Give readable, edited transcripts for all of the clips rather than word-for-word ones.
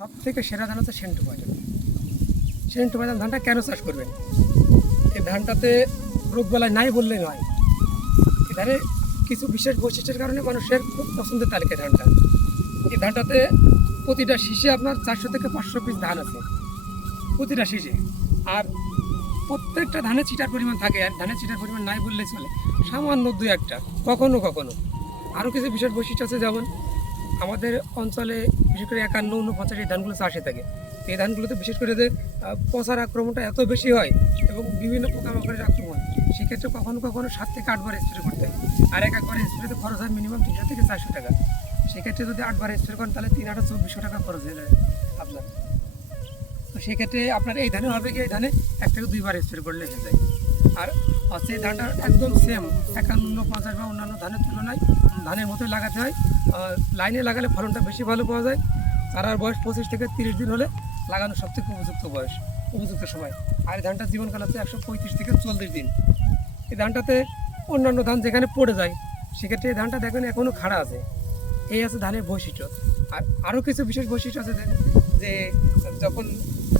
সবথেকে সেরা ধান হচ্ছে সেন্টু ভাইজান। সেন্টু ভাইজান ধানটা কেন চাষ করবেন? এই ধানটাতে রোগবালাই নাই বললেই নয়। এই ধানে কিছু বিশেষ বৈশিষ্ট্যের কারণে মানুষের খুব পছন্দের তালিকা ধানটা। এই ধানটাতে প্রতিটা শীষে আপনার 400 থেকে 500 পিস ধান আছে, প্রতিটা শীষে। আর প্রত্যেকটা ধানে চিটার পরিমাণ থাকে, আর ধানের চিটার পরিমাণ নাই বললে চলে, সামান্য দু একটা, কখনো কখনো। আরও কিছু বিশেষ বৈশিষ্ট্য আছে, যেমন আমাদের অঞ্চলে বিশেষ করে 51, 49 এই ধানগুলো চাষে থাকে। এই ধানগুলোতে বিশেষ করে যে পচার আক্রমণটা এত বেশি হয় এবং বিভিন্ন পোকামাকড়ের আক্রমণ, সেক্ষেত্রে কখনো কখনো 7 থেকে 8 বার স্প্রে করতে হয়। আর একবার স্প্রেতে খরচ হয় মিনিমাম 300 থেকে 400 টাকা। সেক্ষেত্রে যদি 8 বার স্প্রে করেন তাহলে 3 8 2400 টাকা খরচ হয়ে যায় আপনার। তো সেক্ষেত্রে আপনার এই ধানে হবে কি, এই ধানে 1 থেকে 2 বার স্প্রে করলে হয়ে যায়। আর সেই ধানটা একদম সেম 51, 50 বা অন্যান্য ধানের তুলনায় ধানের মতোই লাগাতে হয়। লাইনে লাগালে ফলনটা বেশি ভালো পাওয়া যায়। চারার বয়স 25 থেকে 30 দিন হলে লাগানো সবথেকে উপযুক্ত বয়স, উপযুক্ত সময়। আর এই ধানটার জীবনকাল হচ্ছে 135 থেকে 40 দিন। এই ধানটাতে অন্যান্য ধান যেখানে পড়ে যায়, সেক্ষেত্রে এই ধানটা দেখবেন এখনও খাড়া আছে। এই আছে ধানের বৈশিষ্ট্য। আর আরও কিছু বিশেষ বৈশিষ্ট্য আছে যে যখন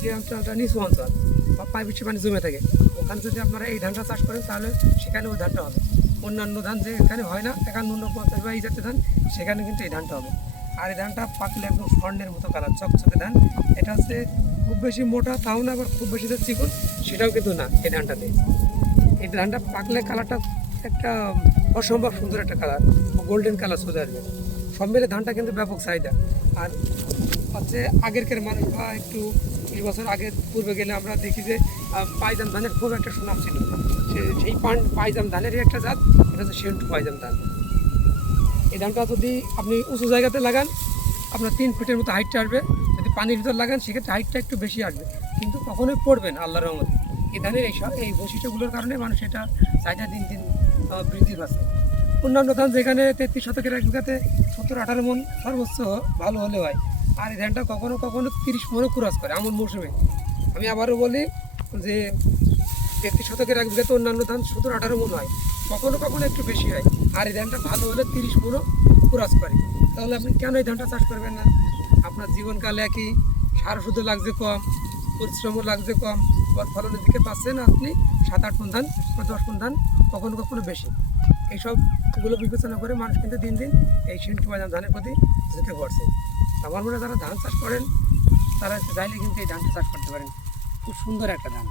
যে অঞ্চলটা নিচু অঞ্চল বা বেশি পানি জমে থাকে, ওখানে যদি আপনারা এই ধানটা চাষ করেন তাহলে সেখানে ওই ধানটা হবে। অন্যান্য ধান যে এখানে হয় না, 51, 50 বা এই জাতীয় ধান, সেখানে কিন্তু এই ধানটা হবে। আর এই ধানটা পাকলে একদম স্বর্ণের মতো কালার, চকচকে ধান। এটা হচ্ছে খুব বেশি মোটা তাও না, আবার খুব বেশি যে চিকন সেটাও কিন্তু না। এই ধানটাতে এই ধানটা পাকলে কালারটা একটা অসম্ভব সুন্দর একটা কালার, গোল্ডেন কালার চলে আসবে। সব মিলে ধানটা কিন্তু ব্যাপক চাহিদা। আর হচ্ছে আগেরকার মানুষ বা একটু 20 বছর আগে পূর্বে গেলে আমরা দেখি যে পাইজাম ধানের খুব একটা সুনাম ছিল। সেই পাইজাম ধানেরই একটা জাত, এটা হচ্ছে সেন্টু পাইজাম ধান। এই ধানটা যদি আপনি উঁচু জায়গাতে লাগান, আপনার 3 ফিটের মতো হাইটটা আসবে। যদি পানির ভিতর লাগান সেক্ষেত্রে হাইটটা একটু বেশি আসবে, কিন্তু কখনোই পড়বেন আল্লাহর রহমতে। এই ধানের এই বৈশিষ্ট্যগুলোর কারণে মানুষ এটা চাহিদা দিন দিন বৃদ্ধি পাচ্ছে। অন্যান্য ধান যেখানে 33 শতকের 1 বিঘাতে 17-18 মন সর্বোচ্চ ভালো হলে হয়, আর এই ধানটা কখনো কখনো 30 মনও ক্রস করে এমন মৌসুমে। আমি আবারও বলি যে 33 শতকের 1 বিঘাতে অন্যান্য ধান 17-18 মন হয়, কখনো কখনো একটু বেশি হয়। আর এই ধানটা ভালো হলে 30 মনও ক্রস করে। তাহলে আপনি কেন এই ধানটা চাষ করবেন না? আপনার জীবনকালে একই সার ওষুধও লাগছে কম, পরিশ্রমও লাগছে কম, ফলনের দিকে পাচ্ছেন আপনি 7-8 মন ধান বা 10 মন ধান, কখনো কখনো বেশি। এইসবগুলো বিবেচনা করে মানুষ কিন্তু দিন দিন এই সেন্টু পাইজাম ধানের প্রতি ঝুঁকে পড়ছে। আমার মনে হয় যারা ধান চাষ করেন তারা চাইলে কিন্তু এই ধানটা চাষ করতে পারেন। খুব সুন্দর একটা ধান।